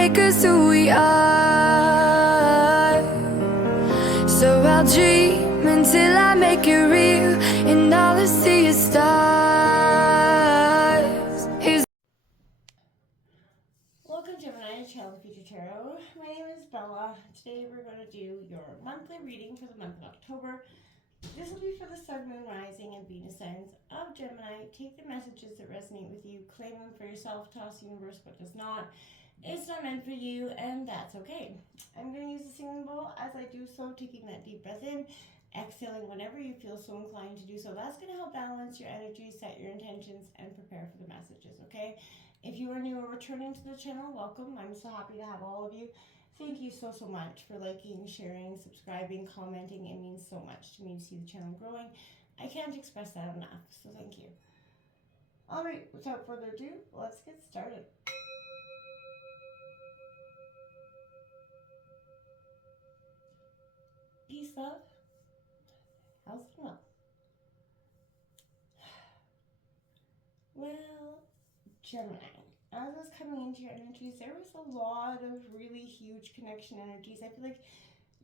make us who we are. So I'll dream until I make it real, and all I see is stars. Welcome to Gemini Channel Future Tarot. My name is Bella. Today we're going to do your monthly reading for the month of October. This will be for the Sun, Moon, Rising, and Venus signs of Gemini. Take the messages that resonate with you, claim them for yourself, toss the universe what does not. It's not meant for you, and that's okay. I'm going to use the singing bowl as I do so, taking that deep breath in, exhaling whenever you feel so inclined to do so. That's going to help balance your energy, set your intentions, and prepare for the messages, okay? If you are new or returning to the channel, welcome. I'm so happy to have all of you. Thank you so much for liking, sharing, subscribing, commenting. It means so much to me to see the channel growing. I can't express that enough, so thank you. All right, without further ado, let's get started. Peace, love. How's it going? Well, Gemini, as I was coming into your energies, there was a lot of really huge connection energies. I feel like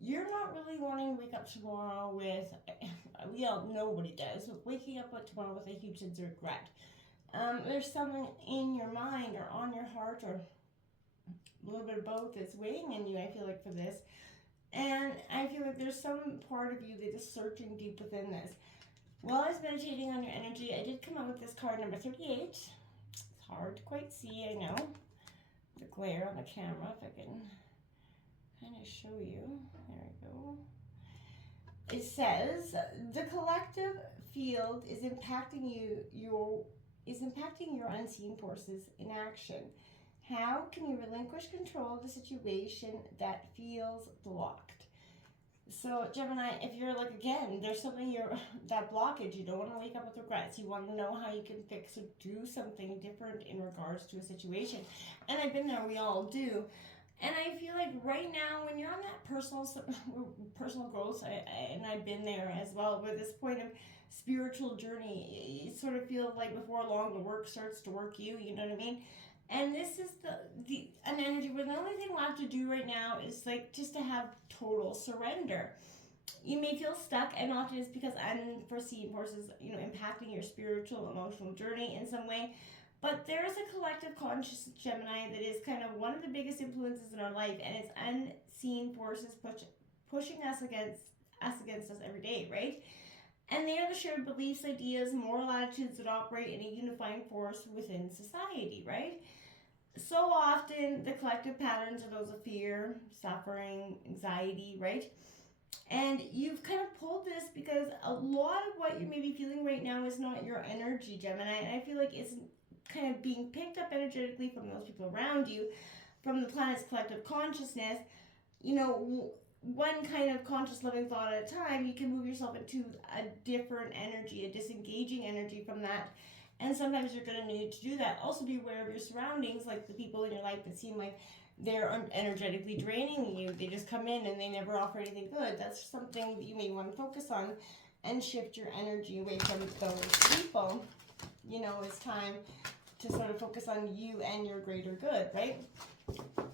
you're not really wanting to wake up tomorrow with, nobody does, waking up tomorrow with a huge sense of regret. There's something in your mind or on your heart or a little bit of both that's weighing in you, I feel like, for this. And I feel like there's some part of you that is searching deep within this. While I was meditating on your energy, I did come up with this card, number 38. It's hard to quite see, I know. The glare on the camera, if I can kind of show you. There we go. It says, the collective field is impacting your unseen forces in action. How can you relinquish control of the situation that feels blocked? So, Gemini, if you're like, again, there's something that blockage, you don't want to wake up with regrets. You want to know how you can fix or do something different in regards to a situation. And I've been there, we all do. And I feel like right now, when you're on that personal growth, and I've been there as well, with this point of spiritual journey, you sort of feel like before long the work starts to work you, you know what I mean? And this is an energy where the only thing left to do right now is like just to have total surrender. You may feel stuck, and often it's because unforeseen forces, impacting your spiritual, emotional journey in some way. But there is a collective conscious Gemini that is kind of one of the biggest influences in our life, and it's unseen forces pushing us against us every day, right? And they are the shared beliefs, ideas, moral attitudes that operate in a unifying force within society, right? So often, the collective patterns are those of fear, suffering, anxiety, right? And you've kind of pulled this because a lot of what you may be feeling right now is not your energy, Gemini. And I feel like it's kind of being picked up energetically from those people around you, from the planet's collective consciousness. One kind of conscious living thought at a time, you can move yourself into a different energy, a disengaging energy from that. And sometimes you're going to need to do that. Also be aware of your surroundings, like the people in your life that seem like they're energetically draining you. They just come in and they never offer anything good. That's something that you may want to focus on and shift your energy away from those people. It's time to sort of focus on you and your greater good, right?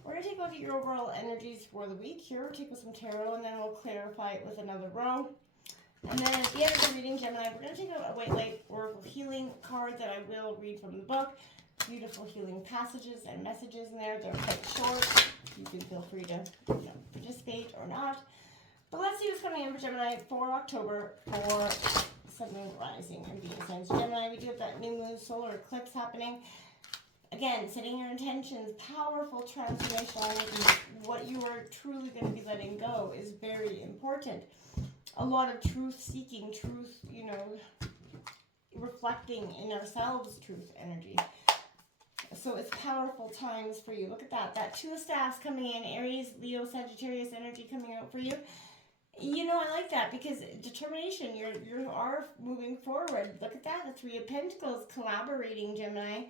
We're going to take a look at your overall energies for the week here. We'll take with some tarot, and then we'll clarify it with another row. And then at the end of the reading, Gemini, we're going to take a white light oracle healing card that I will read from the book. Beautiful healing passages and messages in there. They're quite short. You can feel free to participate or not. But let's see what's coming in for Gemini for October for Sun, Moon, Rising, and Venus signs. Gemini, we do have that new moon solar eclipse happening. Again, setting your intentions, powerful transformational energy. What you are truly going to be letting go is very important. A lot of truth seeking, reflecting in ourselves, truth energy. So it's powerful times for you. Look at that. That Two of Staffs coming in, Aries, Leo, Sagittarius energy coming out for you. I like that because determination, you are moving forward. Look at that. The Three of Pentacles collaborating, Gemini.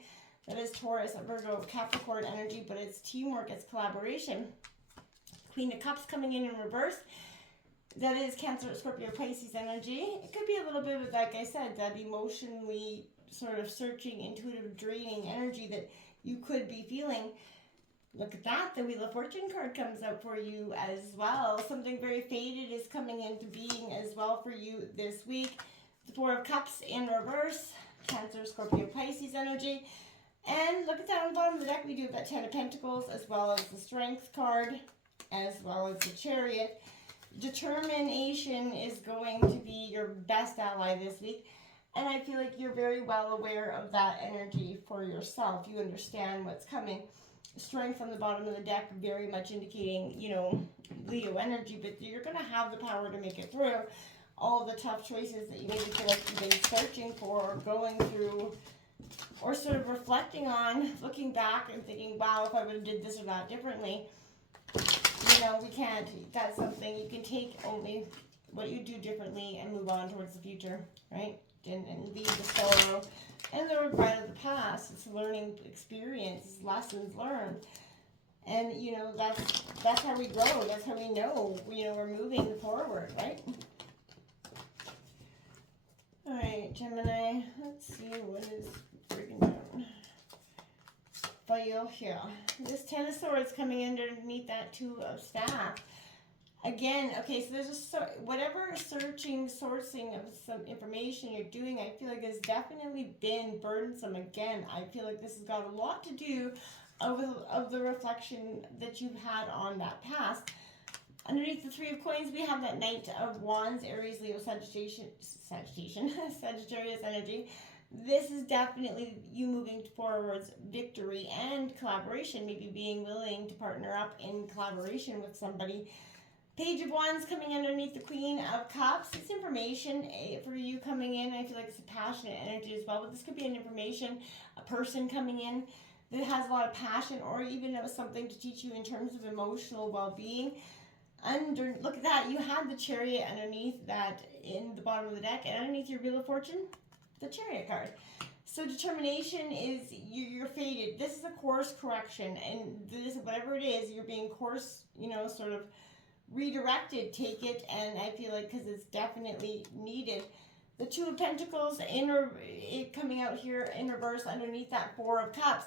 That is Taurus, Virgo, Capricorn energy, but it's teamwork, it's collaboration. Queen of Cups coming in reverse. That is Cancer, Scorpio, Pisces energy. It could be a little bit of, like I said, that emotionally sort of searching, intuitive, draining energy that you could be feeling. Look at that. The Wheel of Fortune card comes out for you as well. Something very faded is coming into being as well for you this week. The Four of Cups in reverse. Cancer, Scorpio, Pisces energy. And look at that on the bottom of the deck. We do have that Ten of Pentacles as well as the Strength card as well as the Chariot. Determination is going to be your best ally this week. And I feel like you're very well aware of that energy for yourself. You understand what's coming. Strength on the bottom of the deck, very much indicating, Leo energy, but you're going to have the power to make it through all the tough choices that you maybe feel like you've been searching for or going through or sort of reflecting on, looking back and thinking, wow, if I would have did this or that differently. We can't. That's something you can take only what you do differently and move on towards the future, right? And leave the sorrow and the regret of the past. It's a learning experience, it's lessons learned. And, that's how we grow. That's how we know, we're moving forward, right? All right, Gemini, let's see what is breaking down. File here. This Ten of Swords coming underneath that Two of Staff. Again, okay, so there's whatever sourcing of some information you're doing, I feel like has definitely been burdensome. Again, I feel like this has got a lot to do of the reflection that you've had on that past. Underneath the Three of Coins, we have that Knight of Wands, Aries, Leo, Sagittarius energy. This is definitely you moving towards victory and collaboration, maybe being willing to partner up in collaboration with somebody. Page of Wands coming underneath the Queen of Cups. It's information for you coming in. I feel like it's a passionate energy as well, but this could be an information, a person coming in that has a lot of passion or even something to teach you in terms of emotional well-being. Look at that, you have the Chariot underneath that in the bottom of the deck, and underneath your Wheel of Fortune, the Chariot card. So determination is you're faded. This is a course correction, and this, whatever it is, you're being sort of redirected. Take it, and I feel like because it's definitely needed. The Two of Pentacles coming out here in reverse underneath that Four of Cups.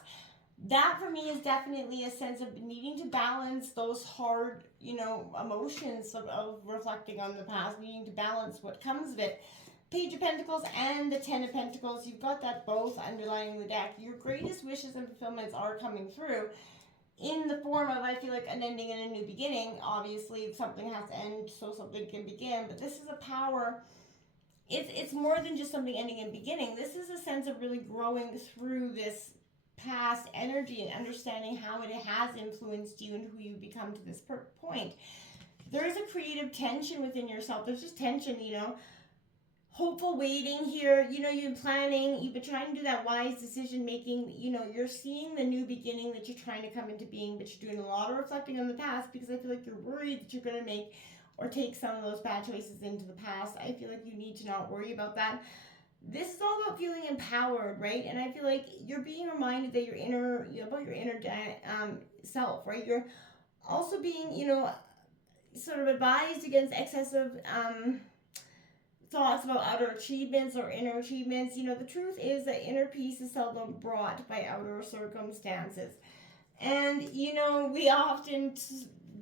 That for me is definitely a sense of needing to balance those hard, emotions of reflecting on the past, needing to balance what comes of it. Page of Pentacles and the Ten of Pentacles, you've got that both underlining the deck. Your greatest wishes and fulfillments are coming through in the form of, I feel like, an ending and a new beginning. Obviously, something has to end so something can begin, but this is a power. It's more than just something ending and beginning. This is a sense of really growing through this past energy and understanding how it has influenced you and who you become to this point. There is a creative tension within yourself. There's just tension, hopeful waiting here. You've been planning, you've been trying to do that wise decision making. You're seeing the new beginning that you're trying to come into being, but you're doing a lot of reflecting on the past because I feel like you're worried that you're going to make or take some of those bad choices into the past. I feel like you need to not worry about that. This is all about feeling empowered, right? And I feel like you're being reminded that your inner self, right? You're also being, sort of advised against excessive thoughts about outer achievements or inner achievements. The truth is that inner peace is seldom brought by outer circumstances. And, we often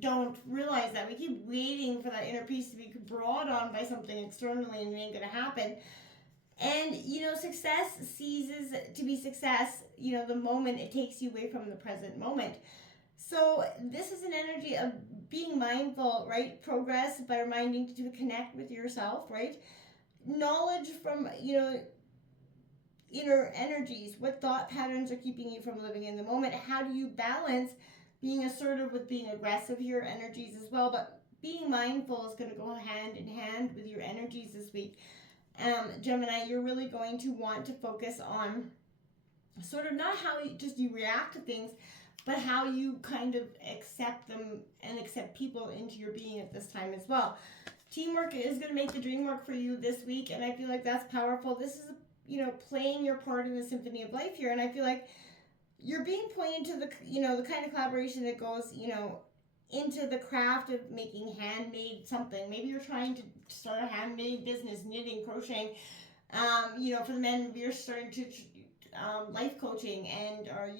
don't realize that. We keep waiting for that inner peace to be brought on by something externally, and it ain't going to happen. And, success ceases to be success, the moment it takes you away from the present moment. So this is an energy of being mindful, right? Progress by reminding to connect with yourself, right? Knowledge from, inner energies. What thought patterns are keeping you from living in the moment? How do you balance being assertive with being aggressive here, energies as well? But being mindful is going to go hand in hand with your energies this week. Gemini, you're really going to want to focus on sort of not how you react to things, but how you kind of accept them and accept people into your being at this time as well. Teamwork is going to make the dream work for you this week, and I feel like that's powerful. This is, playing your part in the symphony of life here, and I feel like you're being pointed to the, the kind of collaboration that goes, into the craft of making handmade something. Maybe you're trying to start a handmade business, knitting, crocheting. For the men, maybe you're starting to life coaching and are,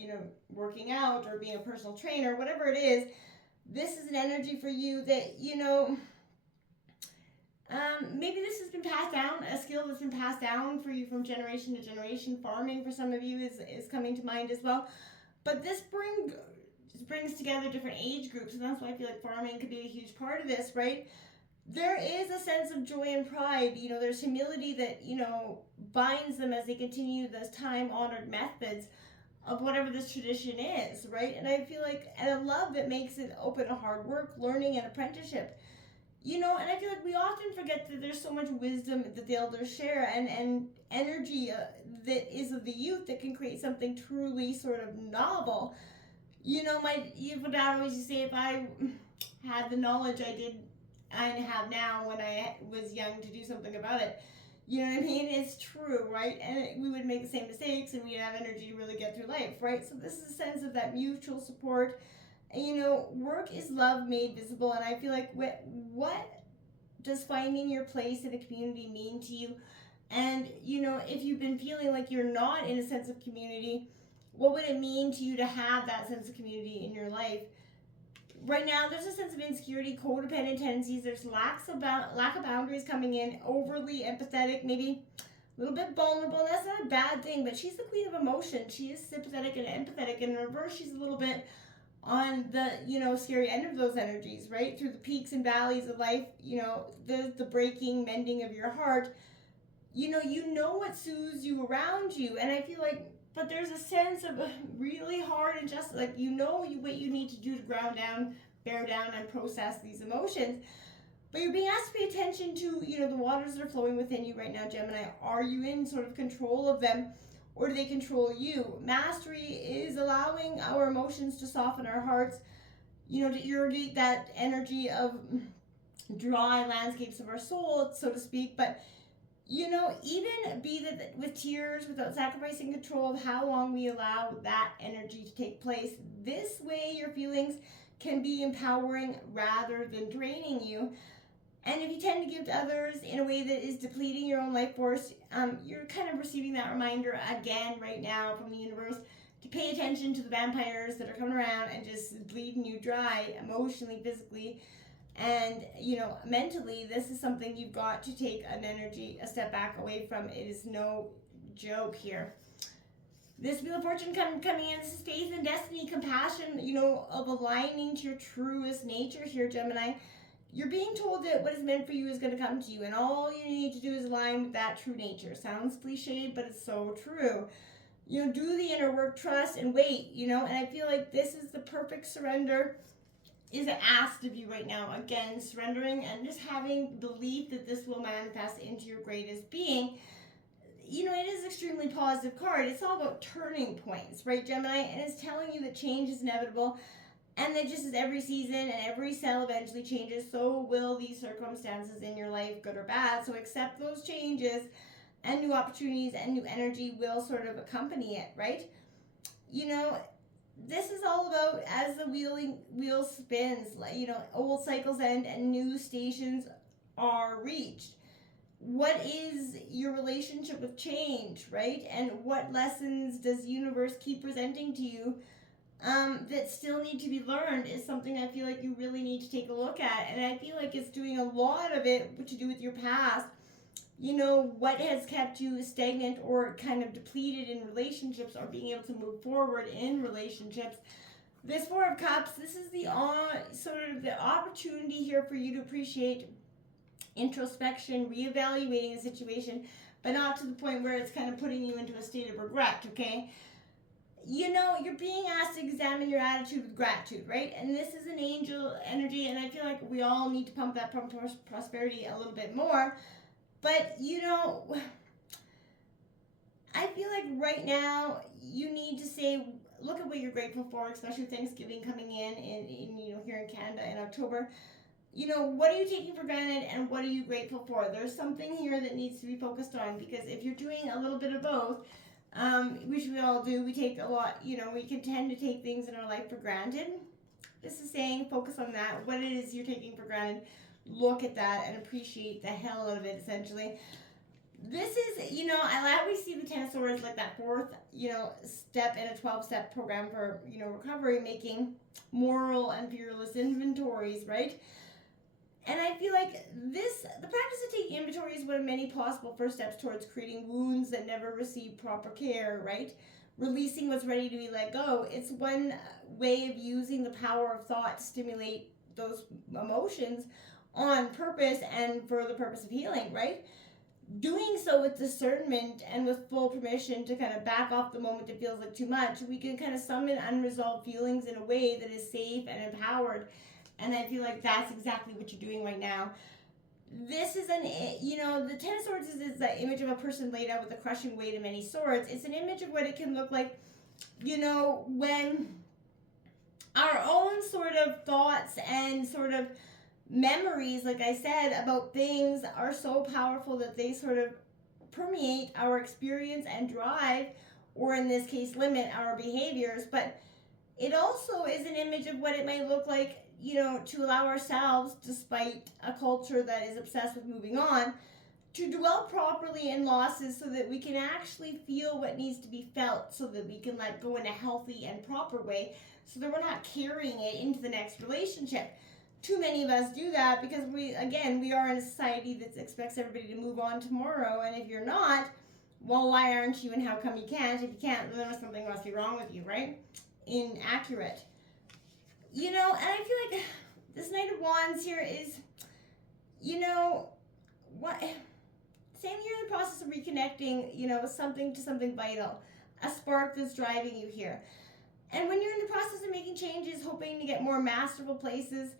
working out or being a personal trainer, whatever it is, this is an energy for you that, maybe this has been passed down, a skill that's been passed down for you from generation to generation. Farming for some of you is coming to mind as well. But this brings together different age groups, and that's why I feel like farming could be a huge part of this, right? There is a sense of joy and pride. There's humility that, binds them as they continue those time-honored methods of whatever this tradition is, right? And I feel like, and a love that makes it open to hard work, learning, and apprenticeship. And I feel like we often forget that there's so much wisdom that the elders share and energy that is of the youth that can create something truly sort of novel. My dad always used to say, if I had the knowledge I have now when I was young to do something about it. You know what I mean? It's true, right? And we would make the same mistakes and we'd have energy to really get through life, right? So this is a sense of that mutual support. And, work is love made visible. And I feel like what does finding your place in a community mean to you? And, if you've been feeling like you're not in a sense of community, what would it mean to you to have that sense of community in your life? Right now, there's a sense of insecurity, codependent tendencies. There's lack of boundaries coming in, overly empathetic, maybe a little bit vulnerable. And that's not a bad thing, but she's the queen of emotion. She is sympathetic and empathetic. In reverse, she's a little bit on the, scary end of those energies, right? Through the peaks and valleys of life, the breaking, mending of your heart. You know what soothes you around you. And I feel like, but there's a sense of really hard and just like, what you need to do to ground down, bear down, and process these emotions. But you're being asked to pay attention to, the waters that are flowing within you right now, Gemini. Are you in sort of control of them, or do they control you? Mastery is allowing our emotions to soften our hearts, to irrigate that energy of dry landscapes of our soul, so to speak. But even be that with tears, without sacrificing control of how long we allow that energy to take place. This way your feelings can be empowering rather than draining you. And if you tend to give to others in a way that is depleting your own life force, you're kind of receiving that reminder again right now from the universe to pay attention to the vampires that are coming around and just bleeding you dry emotionally, physically, and mentally. This is something you've got to take a step back away from. It is no joke here. This Wheel of Fortune coming in, this is faith and destiny, compassion, of aligning to your truest nature here, Gemini. You're being told that what is meant for you is going to come to you, and all you need to do is align with that true nature. Sounds cliche, but it's so true. Do the inner work, trust, and wait, and I feel like this is the perfect surrender is asked of you right now. Again, surrendering and just having belief that this will manifest into your greatest being. It is an extremely positive card. It's all about turning points, right, Gemini? And it's telling you that change is inevitable, and that just as every season and every cell eventually changes, so will these circumstances in your life, good or bad. So accept those changes, and new opportunities and new energy will sort of accompany it, right? This is all about as the wheel spins, old cycles end and new stations are reached. What is your relationship with change, right? And what lessons does the universe keep presenting to you that still need to be learned is something I feel like you really need to take a look at. And I feel like it's doing a lot of it to do with your past. What has kept you stagnant or kind of depleted in relationships, or being able to move forward in relationships. This Four of Cups, this is the sort of the opportunity here for you to appreciate introspection, reevaluating the situation, but not to the point where it's kind of putting you into a state of regret, okay? You're being asked to examine your attitude with gratitude, right? And this is an angel energy, and I feel like we all need to pump that prosperity a little bit more. But, I feel like right now you need to look at what you're grateful for, especially Thanksgiving coming in here in Canada in October. What are you taking for granted and what are you grateful for? There's something here that needs to be focused on, because if you're doing a little bit of both, which we all do, we take a lot, we can tend to take things in our life for granted. This is saying focus on that, what it is you're taking for granted. Look at that and appreciate the hell out of it, essentially. this is, I always see the Ten of Swords like that fourth, step in a 12-step program for, recovery, making moral and fearless inventories, right? And I feel like the practice of taking inventory is one of many possible first steps towards creating wounds that never receive proper care, right? Releasing what's ready to be let go. It's one way of using the power of thought to stimulate those emotions on purpose and for the purpose of healing, right? Doing so with discernment and with full permission to kind of back off the moment it feels like too much, we can kind of summon unresolved feelings in a way that is safe and empowered. And I feel like that's exactly what you're doing right now. This is the Ten of Swords is the image of a person laid out with the crushing weight of many swords. It's an image of what it can look like, when our own sort of thoughts and sort of memories, like I said, about things are so powerful that they sort of permeate our experience and drive, or in this case, limit our behaviors. But it also is an image of what it might look like, to allow ourselves, despite a culture that is obsessed with moving on, to dwell properly in losses so that we can actually feel what needs to be felt, so that we can let go in a healthy and proper way, so that we're not carrying it into the next relationship. Too many of us do that because we are in a society that expects everybody to move on tomorrow, and if you're not, well, why aren't you, and how come you can't? If you can't, then something must be wrong with you, right? Inaccurate. And I feel like this Knight of Wands here is, what, saying you're in the process of reconnecting, something to something vital, a spark that's driving you here. And when you're in the process of making changes, hoping to get more masterful places,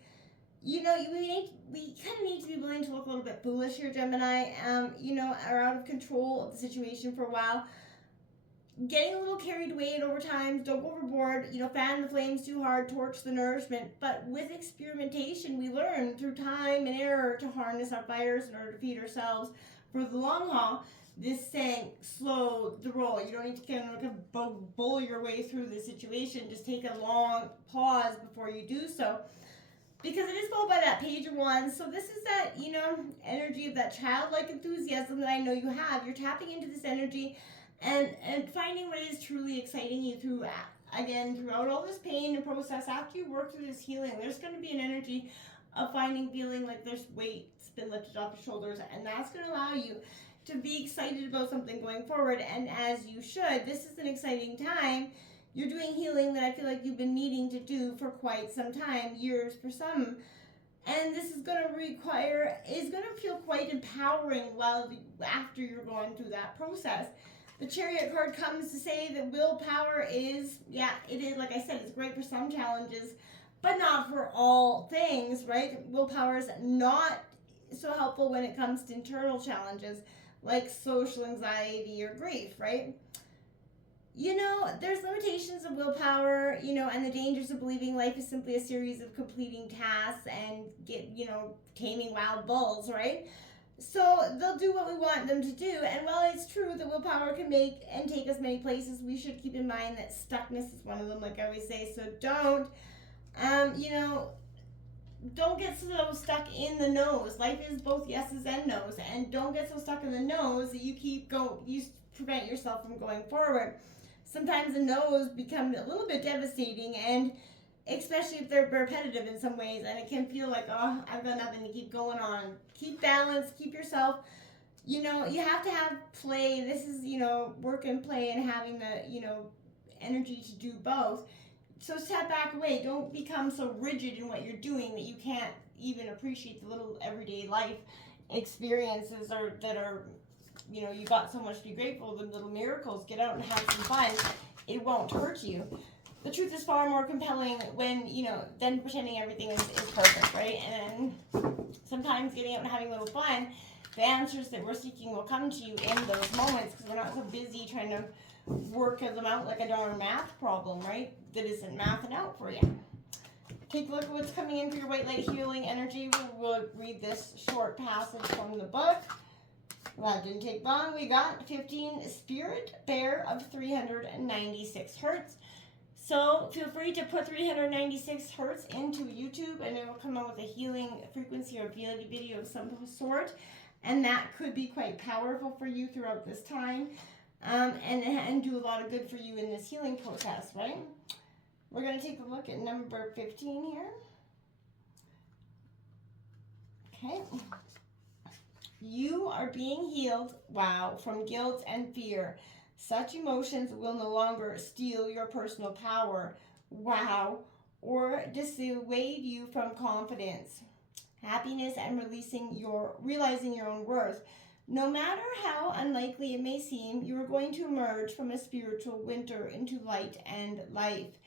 we kind of need to be willing to look a little bit foolish here, Gemini, are out of control of the situation for a while. Getting a little carried away over time, don't go overboard, fan the flames too hard, torch the nourishment. But with experimentation, we learn through time and error to harness our fires in order to feed ourselves for the long haul. This saying, slow the roll. You don't need to kind of bull your way through the situation. Just take a long pause before you do so. Because it is followed by that Page of Wands. So this is that, energy of that childlike enthusiasm that I know you have. You're tapping into this energy and finding what is truly exciting you throughout all this pain and process. After you work through this healing, there's going to be an energy of feeling like there's weight's been lifted off your shoulders, and that's going to allow you to be excited about something going forward. And as you should, this is an exciting time. You're doing healing that I feel like you've been needing to do for quite some time, years for some. And this is going to feel quite empowering after you're going through that process. The Chariot card comes to say that willpower is, it is, like I said, it's great for some challenges, but not for all things, right? Willpower is not so helpful when it comes to internal challenges like social anxiety or grief, right? There's limitations of willpower, and the dangers of believing life is simply a series of completing tasks and taming wild bulls, right? So they'll do what we want them to do. And while it's true that willpower can make and take us many places, we should keep in mind that stuckness is one of them, like I always say. So don't get so stuck in the no's. Life is both yeses and no's. And don't get so stuck in the no's that you prevent yourself from going forward. Sometimes the no's become a little bit devastating, and especially if they're repetitive in some ways, and it can feel like, oh, I've got nothing to keep going on. Keep balance, keep yourself, you have to have play. This is, work and play, and having the, energy to do both. So step back away. Don't become so rigid in what you're doing that you can't even appreciate the little everyday life experiences that are, you got so much to be grateful, the little miracles. Get out and have some fun. It won't hurt you. The truth is far more compelling when, than pretending everything is perfect, right? And sometimes getting out and having a little fun, the answers that we're seeking will come to you in those moments, because we're not so busy trying to work them out like a darn math problem, right? That isn't mathing out for you. Take a look at what's coming in for your white light healing energy. We'll read this short passage from the book. That didn't take long. We got 15 Spirit Bear of 396 hertz. So feel free to put 396 hertz into YouTube, and it will come out with a healing frequency or video of some sort. And that could be quite powerful for you throughout this time, and do a lot of good for you in this healing process, right? We're going to take a look at number 15 here. Okay. You are being healed, wow, from guilt and fear. Such emotions will no longer steal your personal power, wow, or dissuade you from confidence, happiness, and realizing your own worth. No matter how unlikely it may seem, you are going to emerge from a spiritual winter into light and life.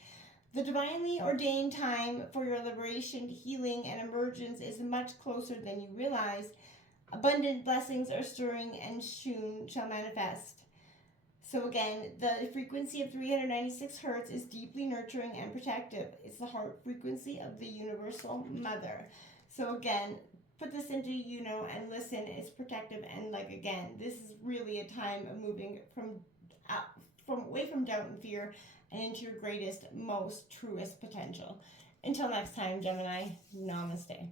The divinely ordained time for your liberation, healing, and emergence is much closer than you realize. Abundant blessings are stirring and soon shall manifest. So again, the frequency of 396 hertz is deeply nurturing and protective. It's the heart frequency of the universal mother. So again, put this into, and listen. It's protective, and again, this is really a time of moving from away from doubt and fear and into your greatest, most truest potential. Until next time, Gemini, namaste.